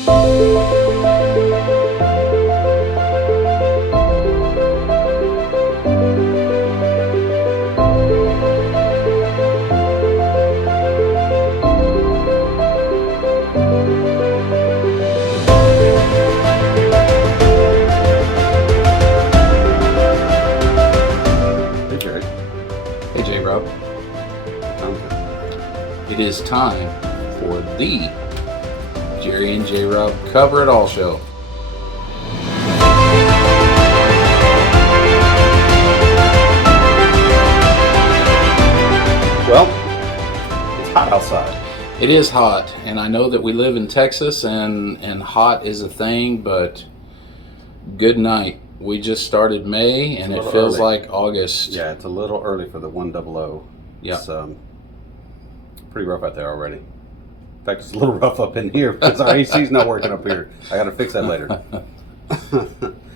Hey, Jerry. Hey, J. Rob. It is time for the Jerry and J. Rob Cover It All show. Well, it's hot outside. It is hot, and I know that we live in Texas, and hot is a thing, but good night. We just started May, and it feels early. like August. Yeah, it's a little early for the 100. Yeah. It's pretty rough out there already. In fact, it's a little rough up in here because our AC's not working up here. I got to fix that later.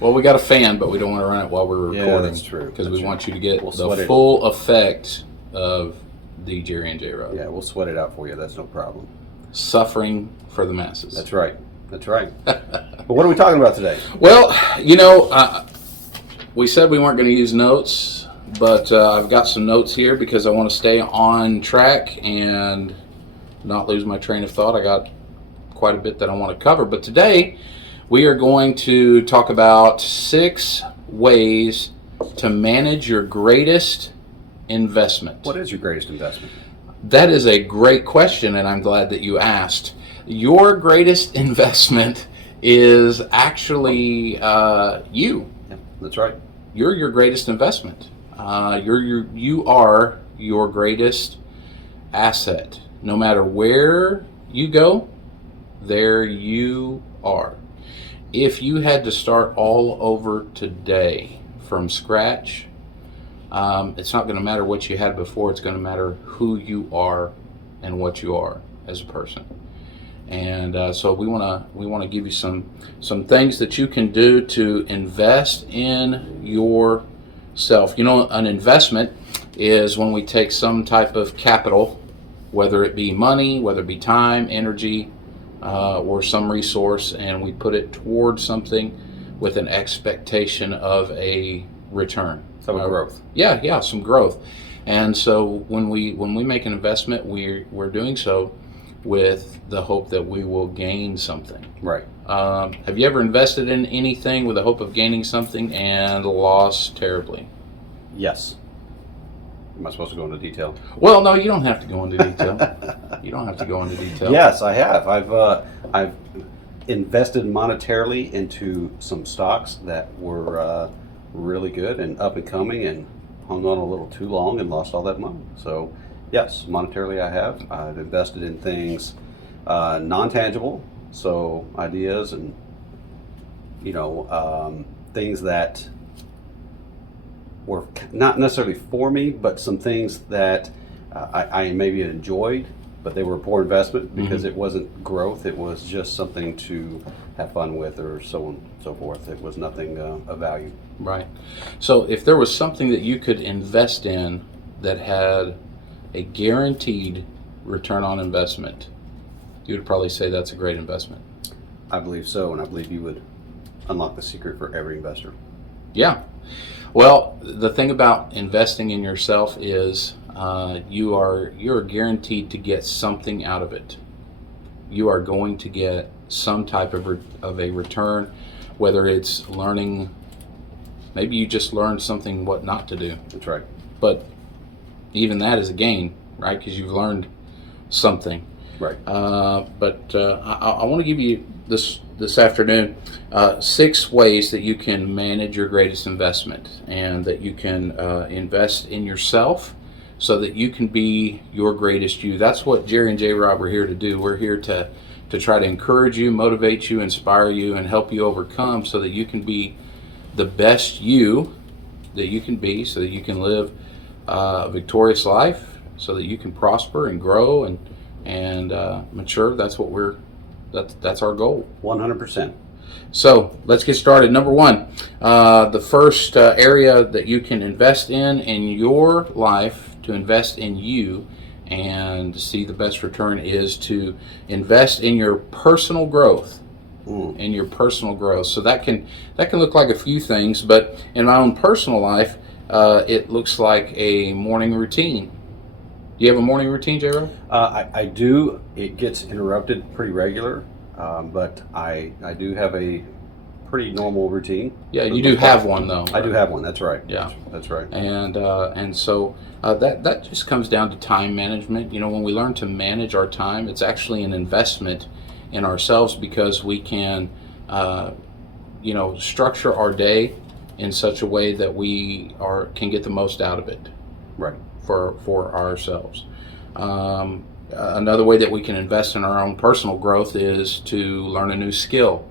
Well, we got a fan, but we don't want to run it while we're recording. Yeah, that's true. Because we That's want you to get We'll the sweat it. full effect of the Jerry and J. Rob. Yeah, we'll sweat it out for you. That's no problem. Suffering for the masses. That's right. That's right. But what are we talking about today? Well, we said we weren't going to use notes, but I've got some notes here because I want to stay on track and not lose my train of thought. I got quite a bit that I want to cover, but today we are going to talk about 6 ways to manage your greatest investment. What is your greatest investment? That is a great question, and I'm glad that you asked. Your greatest investment is actually you. Yeah, that's right. You're your greatest investment. You are your greatest asset. No matter where you go, there you are. If you had to start all over today from scratch, it's not going to matter what you had before. It's going to matter who you are and what you are as a person. And so we want to give you some things that you can do to invest in yourself. You know, an investment is when we take some type of capital, whether it be money, whether it be time, energy, or some resource, and we put it towards something with an expectation of a return. Some growth. Yeah, some growth. And so when we make an investment, we're doing so with the hope that we will gain something. Right. Have you ever invested in anything with the hope of gaining something and lost terribly? Yes. Am I supposed to go into detail? Well, no, you don't have to go into detail. You don't have to go into detail. Yes, I have. I've invested monetarily into some stocks that were really good and up and coming, and hung on a little too long and lost all that money. So, yes, monetarily I have. I've invested in things non-tangible, so ideas and things that were not necessarily for me, but some things that I maybe enjoyed, but they were a poor investment because it wasn't growth. It was just something to have fun with, or so on and so forth. It was nothing of value. Right. So if there was something that you could invest in that had a guaranteed return on investment, you would probably say that's a great investment. I believe so, and I believe you would unlock the secret for every investor. Yeah. Well, the thing about investing in yourself is you're guaranteed to get something out of it. You are going to get some type of a return, whether it's learning. Maybe you just learned something what not to do. That's right. But even that is a gain, right? Because you've learned something. Right. But I want to give you this afternoon 6 ways that you can manage your greatest investment, and that you can invest in yourself so that you can be your greatest you. That's what Jerry and J. Rob are here to do. We're here to try to encourage you, motivate you, inspire you, and help you overcome so that you can be the best you that you can be, so that you can live a victorious life, so that you can prosper and grow and mature. That's our goal. 100%. So let's get started. Number 1, the first area that you can invest in your life, to invest in you and see the best return, is to invest in your personal growth. in your personal growth. So that can look like a few things, but in my own personal life, it looks like a morning routine. Do you have a morning routine, J-Rob? I do. It gets interrupted pretty regular, but I do have a pretty normal routine. Yeah, you do have one though. I do have one. That's right. Yeah, that's right. And so that just comes down to time management. You know, when we learn to manage our time, it's actually an investment in ourselves, because we can, structure our day in such a way that we can get the most out of it. Right. For ourselves. Another way that we can invest in our own personal growth is to learn a new skill.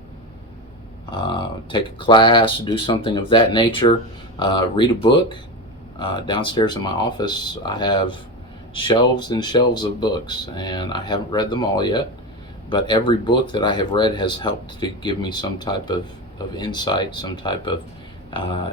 Take a class, do something of that nature, read a book. Downstairs in my office, I have shelves and shelves of books, and I haven't read them all yet, but every book that I have read has helped to give me some type of insight, some type of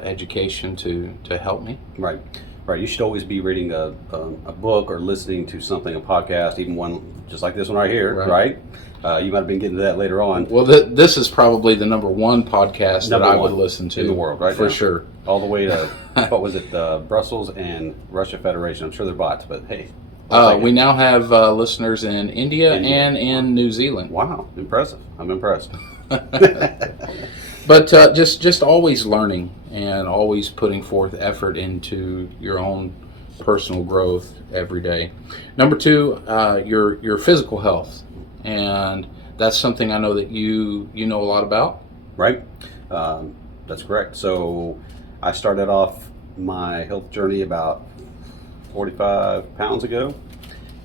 education to help me. Right. Right. You should always be reading a book or listening to something, a podcast, even one just like this one right here, right? You might have been getting to that later on. Well, this is probably the number one podcast that I would listen to in the world, right? For now. Sure. All the way to, what was it, Brussels and Russia Federation. I'm sure they're bots, but hey. We now have listeners in India and in New Zealand. Wow. Impressive. I'm impressed. But just always learning and always putting forth effort into your own personal growth every day. Number two, your physical health, and that's something I know that you know a lot about. Right, that's correct. So I started off my health journey about 45 pounds ago,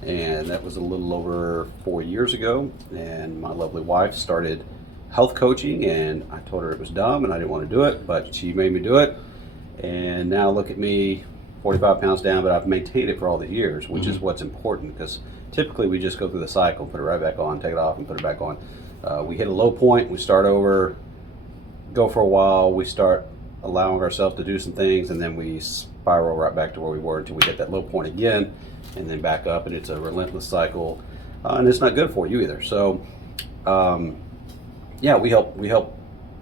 and that was a little over 4 years ago. And my lovely wife started health coaching, and I told her it was dumb and I didn't want to do it, but she made me do it. And now look at me, 45 pounds down, but I've maintained it for all the years, which is what's important, because typically we just go through the cycle, put it right back on, take it off, and put it back on. We hit a low point, we start over, go for a while, we start allowing ourselves to do some things, and then we spiral right back to where we were until we hit that low point again, and then back up, and it's a relentless cycle, and it's not good for you either. So yeah, we help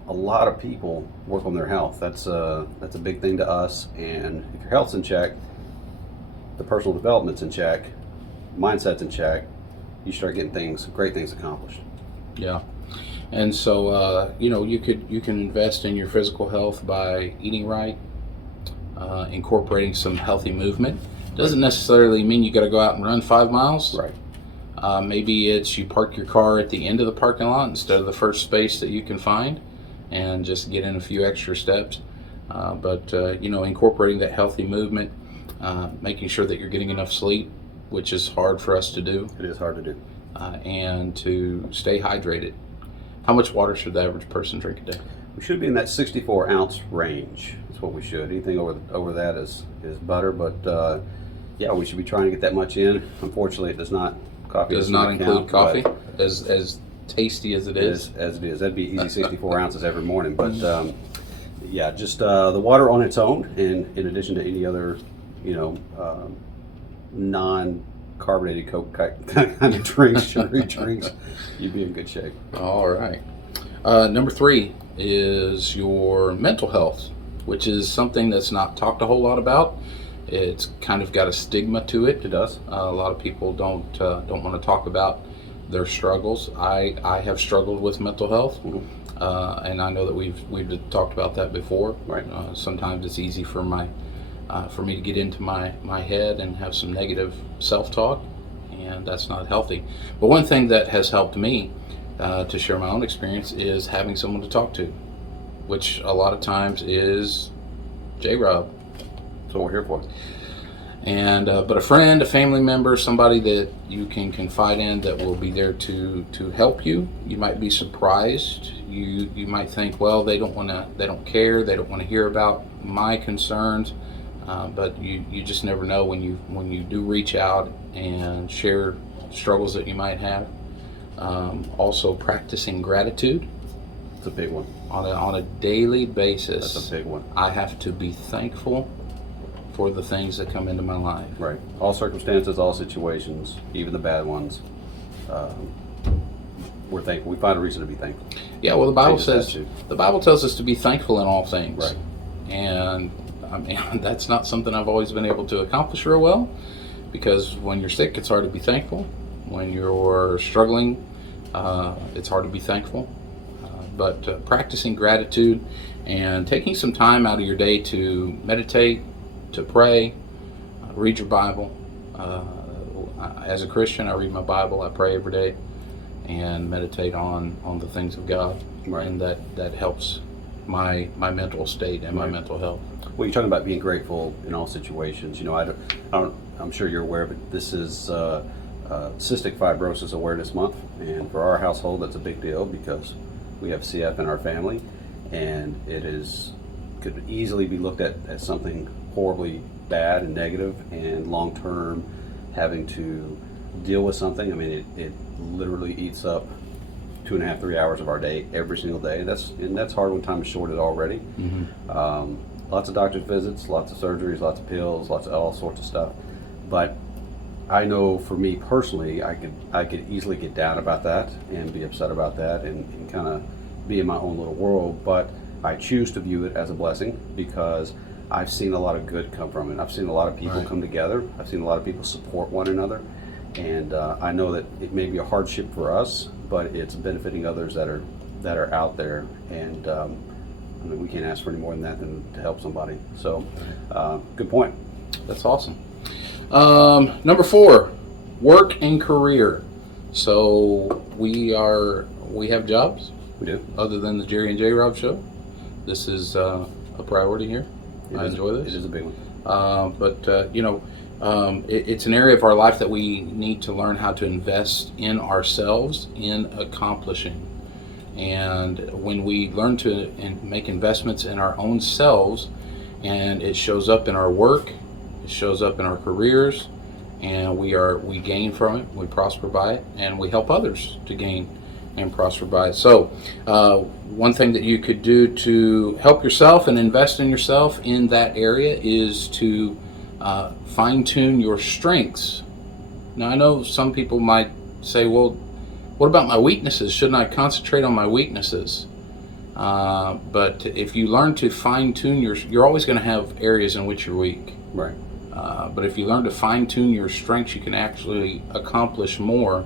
a lot of people work on their health. That's a big thing to us. And if your health's in check, the personal development's in check, mindset's in check, you start getting great things accomplished. Yeah, and so you can invest in your physical health by eating right, incorporating some healthy movement. Doesn't necessarily mean you got to go out and run 5 miles. Right. Maybe it's you park your car at the end of the parking lot instead of the first space that you can find, and just get in a few extra steps. But incorporating that healthy movement, making sure that you're getting enough sleep, which is hard for us to do. It is hard to do. And to stay hydrated. How much water should the average person drink a day? We should be in that 64 ounce range. That's what we should. Anything over that is butter, but yeah, we should be trying to get that much in. Unfortunately, it does not. Coffee does not include coffee, as tasty as it is. As it is. That'd be easy 64 ounces every morning. But yeah, just the water on its own, and in addition to any other, non-carbonated Coke kind of drinks, sugary drinks, you'd be in good shape. All right. Number 3 is your mental health, which is something that's not talked a whole lot about. It's kind of got a stigma to it. It does. A lot of people don't want to talk about their struggles. I have struggled with mental health, and I know that we've talked about that before. Right. Sometimes it's easy for me to get into my head and have some negative self-talk, and that's not healthy. But one thing that has helped me to share my own experience is having someone to talk to, which a lot of times is J-Rob. That's what we're here for. And but a friend, a family member, somebody that you can confide in, that will be there to help you. You might be surprised. You might think, well, they don't care, they don't want to hear about my concerns. But you just never know when you do reach out and share struggles that you might have. Also, practicing gratitude. It's a big one. On a daily basis. That's a big one. I have to be thankful for the things that come into my life. Right. All circumstances, all situations, even the bad ones. we're thankful. We find a reason to be thankful. Yeah, well, the Bible Changes says that too. the Bible tells us to be thankful in all things, Right. and I mean that's not something I've always been able to accomplish real well, because when you're sick, it's hard to be thankful. When you're struggling, it's hard to be thankful. But practicing gratitude and taking some time out of your day to meditate, to pray, read your Bible. As a Christian, I read my Bible, I pray every day, and meditate on the things of God, Right. and that helps my mental state and my Right. mental health. Well, you're talking about being grateful in all situations. You know, I'm sure you're aware, but this is Cystic Fibrosis Awareness Month, and for our household, that's a big deal because we have CF in our family, and could easily be looked at as something horribly bad and negative, and long term having to deal with something. I mean, it literally eats up 2.5, 3 hours of our day every single day. That's hard when time is shorted already. Lots of doctor's visits, lots of surgeries, lots of pills, lots of all sorts of stuff. But I know for me personally, I could easily get down about that and be upset about that and kind of be in my own little world. But I choose to view it as a blessing because I've seen a lot of good come from it. I've seen a lot of people Right. come together. I've seen a lot of people support one another. And I know that it may be a hardship for us, but it's benefiting others that are out there. And I mean, we can't ask for any more than that than to help somebody. So, good point. That's awesome. Number 4, work and career. So we have jobs We do. other than the Jerry and J Rob show. This is a priority here. I enjoy this. It is a big one. It's an area of our life that we need to learn how to invest in ourselves in accomplishing. And when we learn to make investments in our own selves, and it shows up in our work, it shows up in our careers, and we gain from it, we prosper by it, and we help others to gain and prosper by it. So one thing that you could do to help yourself and invest in yourself in that area is to fine-tune your strengths. Now, I know some people might say, well, what about my weaknesses? Shouldn't I concentrate on my weaknesses? But if you learn to fine-tune you're always going to have areas in which you're weak. Right. But if you learn to fine-tune your strengths, you can actually accomplish more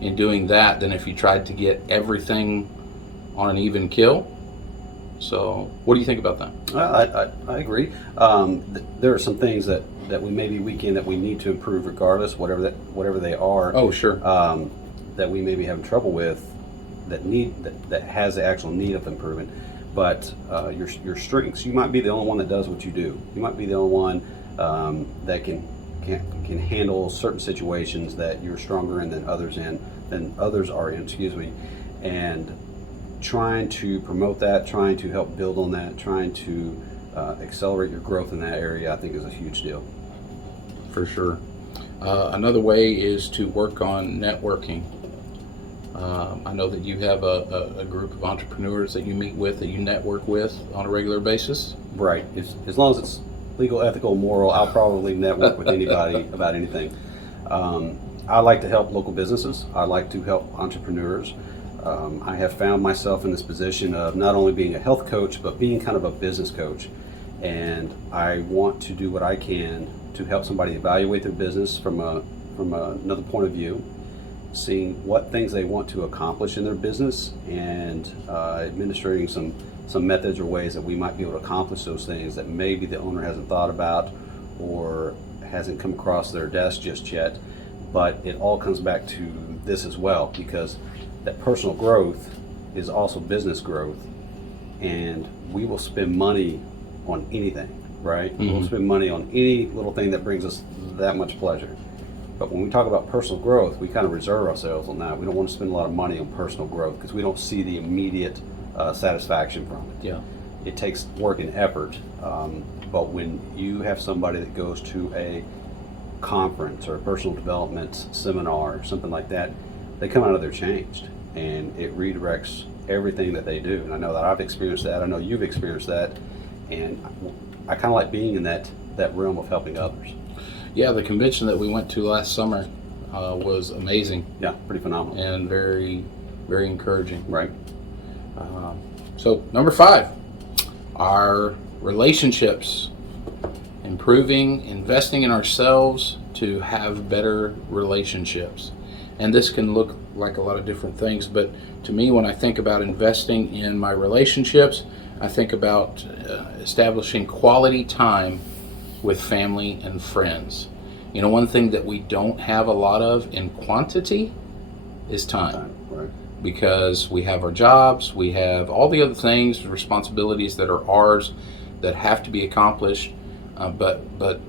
in doing that than if you tried to get everything on an even kill. So what do you think about that? I agree. There are some things that we may be weak in that we need to improve regardless, whatever they are. Oh, sure. That we may be having trouble with, that has the actual need of improvement. But your strengths, you might be the only one that does what you do. You might be the only one that can handle certain situations that you're stronger in than others are in. Excuse me, and trying to promote that, trying to help build on that, trying to accelerate your growth in that area, I think is a huge deal. For sure. Another way is to work on networking. I know that you have a group of entrepreneurs that you meet with, that you network with on a regular basis. Right. As long as it's legal, ethical, moral, I'll probably network with anybody about anything. I like to help local businesses. I like to help entrepreneurs. I have found myself in this position of not only being a health coach, but being kind of a business coach. And I want to do what I can to help somebody evaluate their business from another point of view, seeing what things they want to accomplish in their business, and administrating some methods or ways that we might be able to accomplish those things that maybe the owner hasn't thought about or hasn't come across their desk just yet. But it all comes back to this as well, because that personal growth is also business growth, and we will spend money on anything, right? Mm-hmm. We'll spend money on any little thing that brings us that much pleasure. But when we talk about personal growth, we kind of reserve ourselves on that. We don't want to spend a lot of money on personal growth because we don't see the immediate satisfaction from it. Yeah. It takes work and effort. But when you have somebody that goes to a conference or a personal development seminar or something like that, they come out of there changed, and it redirects everything that they do. And I know that I've experienced that. I know you've experienced that. And I kind of like being in that realm of helping others. Yeah, the convention that we went to last summer was amazing Yeah, pretty phenomenal. and very very encouraging. Right. So number 5, our relationships. Improving, investing in ourselves to have better relationships. And this can look like a lot of different things, but to me, when I think about investing in my relationships, I think about establishing quality time with family and friends. You know, one thing that we don't have a lot of in quantity is time. Right. Because we have our jobs, we have all the other things, responsibilities that are ours that have to be accomplished, but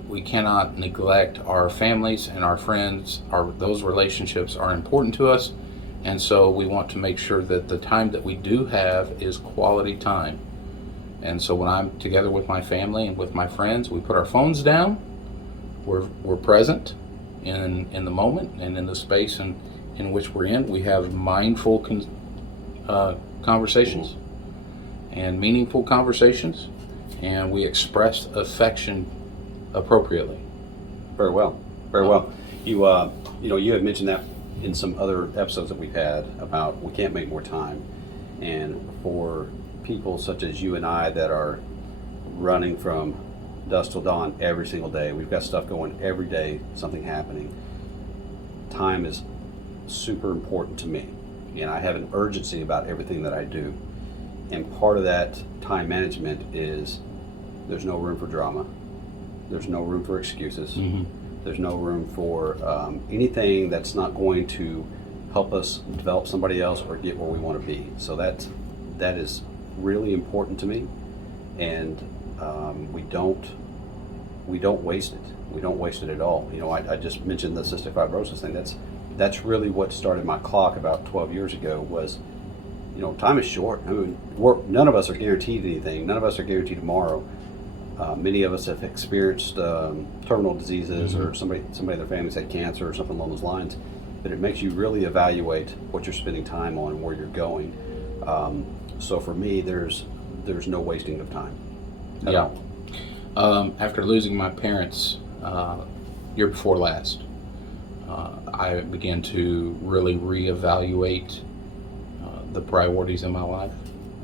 we cannot neglect our families and our friends. Those relationships are important to us, and so we want to make sure that the time that we do have is quality time. And so when I'm together with my family and with my friends, we put our phones down. We're present in the moment and in the space in which we're in. We have mindful conversations and meaningful conversations, and we express affection appropriately. Very well. Very well. You had mentioned that in some other episodes that we've had about we can't make more time, and for people such as you and I that are running from dusk till dawn every single day, we've got stuff going every day, something happening. Time is super important to me, and I have an urgency about everything that I do. And part of that time management is there's no room for drama. There's no room for excuses. Mm-hmm. There's no room for anything that's not going to help us develop somebody else or get where we want to be. So that is really important to me, and we don't waste it. We don't waste it at all. You know, I just mentioned the cystic fibrosis thing. That's really what started my clock about 12 years ago. Was, you know, time is short. I mean, none of us are guaranteed anything. None of us are guaranteed tomorrow. Many of us have experienced terminal diseases, or somebody in their family's had cancer or something along those lines. But it makes you really evaluate what you're spending time on and where you're going. So for me, there's no wasting of time at all. After losing my parents year before last, I began to really reevaluate the priorities in my life,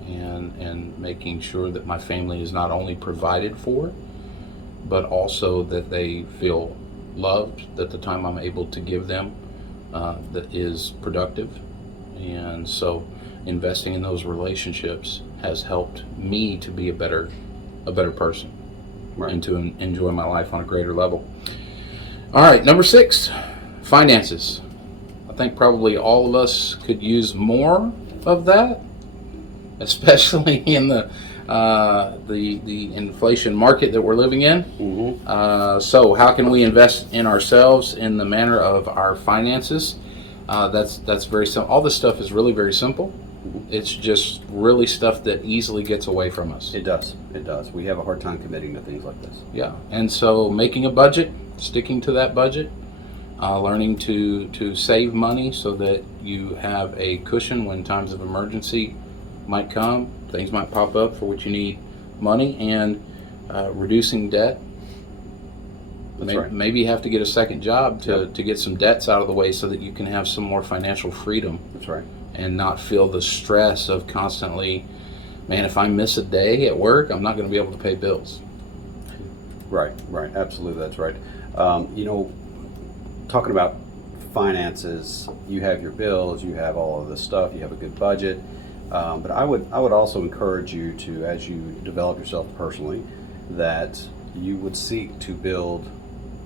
and making sure that my family is not only provided for, but also that they feel loved, that the time I'm able to give them that is productive. And so investing in those relationships has helped me to be a better person, Right. and to enjoy my life on a greater level. All right, number 6, finances. I think probably all of us could use more of that, especially in the inflation market that we're living in. Mm-hmm. So how can we invest in ourselves in the manner of our finances? That's very simple. All this stuff is really very simple. It's just really stuff that easily gets away from us. It does. We have a hard time committing to things like this. Yeah, and so making a budget, sticking to that budget, learning to save money so that you have a cushion when times of emergency might come, things might pop up for which you need money, and reducing debt. That's right. Maybe you have to get a second job to get some debts out of the way so that you can have some more financial freedom. That's right. And not feel the stress of constantly, man, if I miss a day at work, I'm not going to be able to pay bills. Right. Absolutely, that's right. Talking about finances, you have your bills, you have all of this stuff, you have a good budget. But I would also encourage you to, as you develop yourself personally, that you would seek to build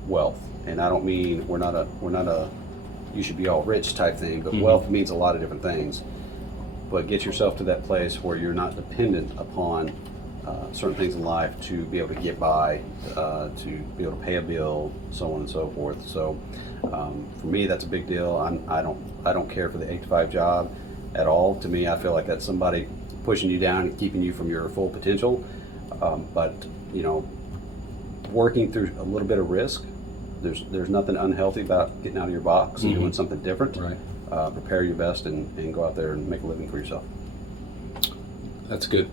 wealth. And I don't mean we're not a you should be all rich type thing, but wealth means a lot of different things. But get yourself to that place where you're not dependent upon certain things in life to be able to get by, to be able to pay a bill, so on and so forth. So for me, that's a big deal. I don't care for the 8-to-5 job at all. To me, I feel like that's somebody pushing you down and keeping you from your full potential. But working through a little bit of risk. There's nothing unhealthy about getting out of your box and doing something different. Right. Prepare your best and go out there and make a living for yourself. That's good.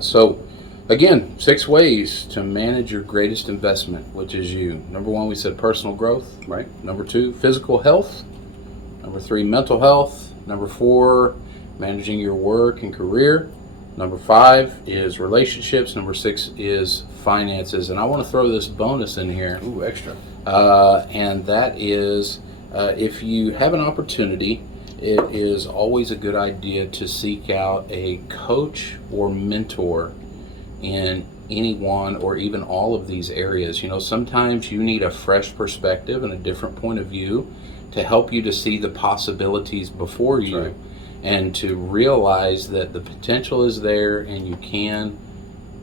So, again, 6 ways to manage your greatest investment, which is you. Number 1, we said personal growth. Right. Number 2, physical health. Number 3, mental health. Number 4, managing your work and career. Number 5 is relationships. Number 6 is finances. And I want to throw this bonus in here. Ooh, extra. And that is, if you have an opportunity, it is always a good idea to seek out a coach or mentor in any one or even all of these areas. You know, sometimes you need a fresh perspective and a different point of view to help you to see the possibilities before you. Right. And to realize that the potential is there and you can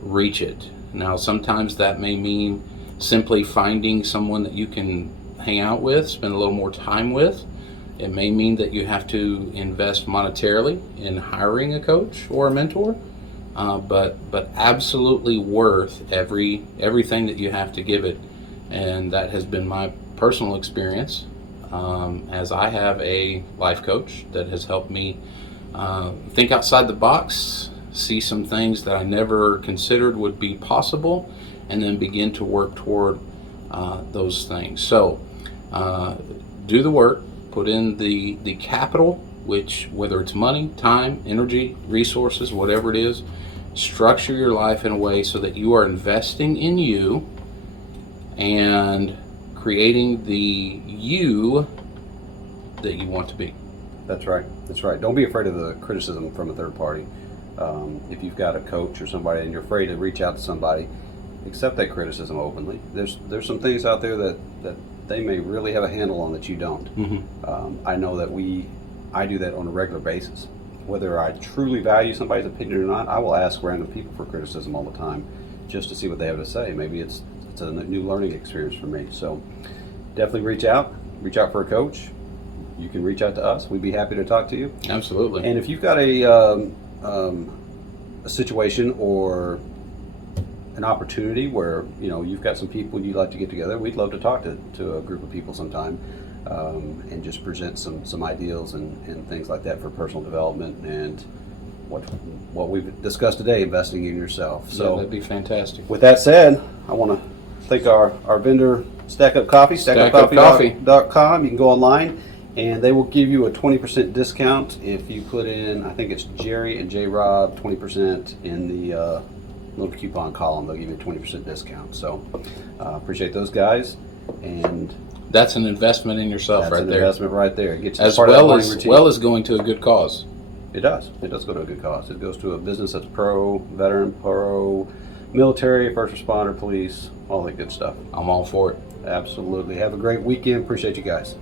reach it. Now, sometimes that may mean simply finding someone that you can hang out with, spend a little more time with. It may mean that you have to invest monetarily in hiring a coach or a mentor, but absolutely worth everything that you have to give it. And that has been my personal experience, as I have a life coach that has helped me think outside the box, see some things that I never considered would be possible, and then begin to work toward those things. So do the work, put in the capital, which, whether it's money, time, energy, resources, whatever it is, structure your life in a way so that you are investing in you and creating the you that you want to be. That's right. That's right. Don't be afraid of the criticism from a third party. If you've got a coach or somebody and you're afraid to reach out to somebody, accept that criticism openly. There's some things out there that they may really have a handle on that you don't. Mm-hmm. I know that I do that on a regular basis. Whether I truly value somebody's opinion or not, I will ask random people for criticism all the time, just to see what they have to say. Maybe it's a new learning experience for me. So definitely reach out for a coach. You can reach out to us. We'd be happy to talk to you. Absolutely. And if you've got a situation or an opportunity where you've got some people you'd like to get together, we'd love to talk to a group of people sometime, and just present some ideals and things like that for personal development and what we've discussed today, investing in yourself. Yeah, So that'd be fantastic. with that said, I want to thank our vendor, Stack Up Coffee, stackupcoffee.com. You can go online and they will give you a 20% discount if you put in, I think it's Jerry and J Rob, 20% in the little coupon column. They'll give you a 20% discount. So appreciate those guys, and That's an investment in yourself that's right an there. investment right there. It gets you As part of that well morning as routine. well as going to a good cause. It does. It does go to a good cause. It goes to a business that's pro veteran, pro military, first responder, police, all that good stuff. I'm all for it. Absolutely. Have a great weekend. Appreciate you guys.